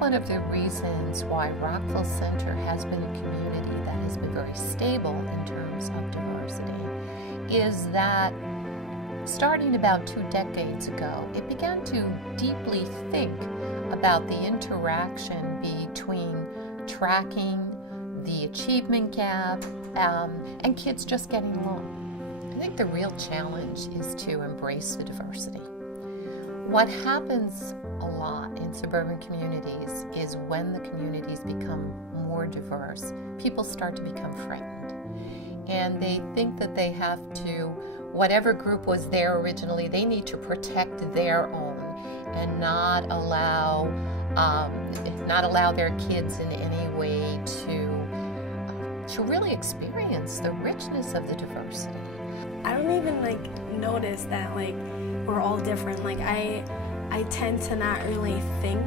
one of the reasons why Rockville Center has been a community that has been very stable in terms of diversity is that starting about 2 decades ago, it began to deeply think about the interaction between tracking the achievement gap and kids just getting along. I think the real challenge is to embrace the diversity. What happens a lot in suburban communities is when the communities become more diverse, people start to become frightened. And they think that they have to, whatever group was there originally, they need to protect their own and not allow their kids in any way to really experience the richness of the diversity. I don't even notice that we're all different. I tend to not really think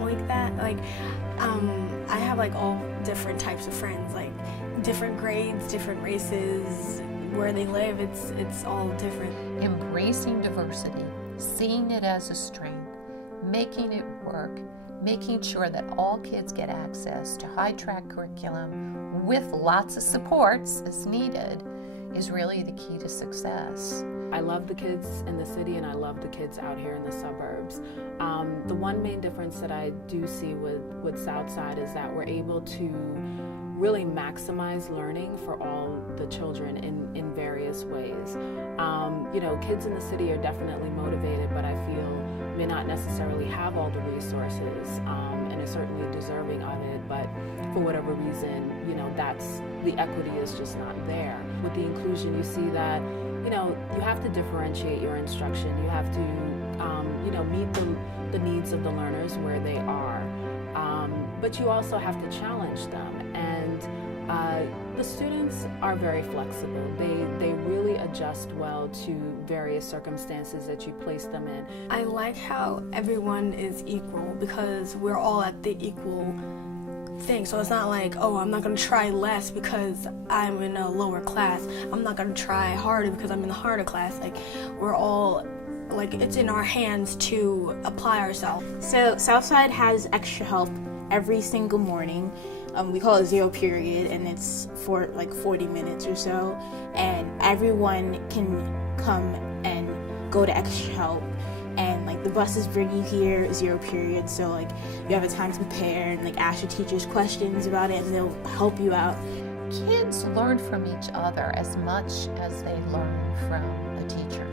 like that. I have all different types of friends, different grades, different races, where they live, it's all different. Embracing diversity, seeing it as a strength, making it work, making sure that all kids get access to high-track curriculum with lots of supports as needed is really the key to success. I love the kids in the city and I love the kids out here in the suburbs. The one main difference that I do see with Southside is that we're able to really maximize learning for all the children in various ways. Kids in the city are definitely motivated, but I feel may not necessarily have all the resources and are certainly deserving of it, but for whatever reason, that's the equity is just not there. With the inclusion, you see that, you have to differentiate your instruction. You have to, meet the needs of the learners where they are. But you also have to challenge them. And the students are very flexible. They really adjust well to various circumstances that you place them in. I like how everyone is equal because we're all at the equal thing. So it's not oh, I'm not going to try less because I'm in a lower class. I'm not going to try harder because I'm in a harder class. We're all, it's in our hands to apply ourselves. So Southside has extra help every single morning. We call it 0 period, and it's for 40 minutes or so. And everyone can come and go to extra help. And the buses bring you here 0 period, so you have a time to prepare and ask your teachers questions about it, and they'll help you out. Kids learn from each other as much as they learn from a teacher.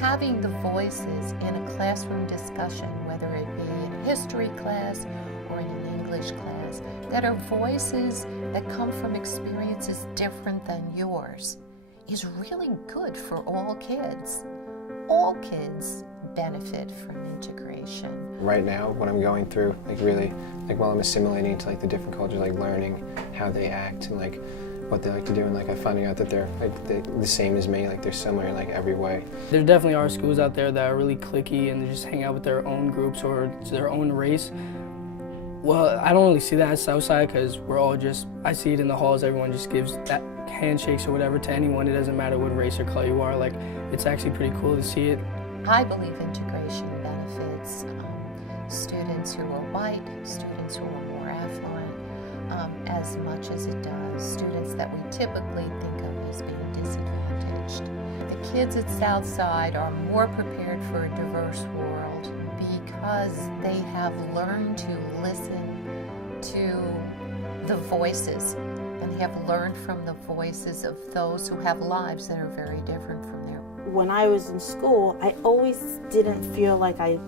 Having the voices in a classroom discussion, whether it be in a history class or in an English class, that are voices that come from experiences different than yours, is really good for all kids. All kids benefit from integration. Right now, what I'm going through, while I'm assimilating to the different cultures, learning how they act and what they like to do, and I'm finding out that they're the same as me, they're similar in every way. There definitely are schools out there that are really cliquey and they just hang out with their own groups or their own race. Well, I don't really see that at Southside because we're all I see it in the halls, everyone just gives that handshakes or whatever to anyone. It doesn't matter what race or color you are. It's actually pretty cool to see it. I believe integration benefits students who are white, students who are more affluent, as much as it does students that we typically think of as being disadvantaged. The kids at Southside are more prepared for a diverse world because they have learned to listen to the voices, and they have learned from the voices of those who have lives that are very different from theirs. When I was in school, I always didn't feel like I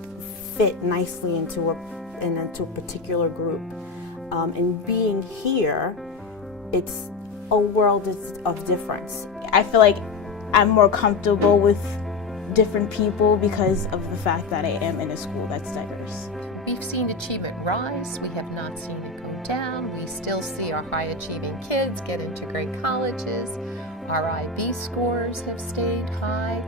fit nicely into a particular group. And being here, it's a world of difference. I feel like I'm more comfortable with different people because of the fact that I am in a school that's diverse. We've seen achievement rise. We have not seen it go down. We still see our high-achieving kids get into great colleges. Our IB scores have stayed high.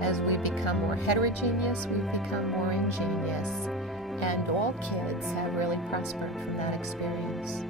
As we become more heterogeneous, we've become more ingenious. And all kids have really prospered from that experience.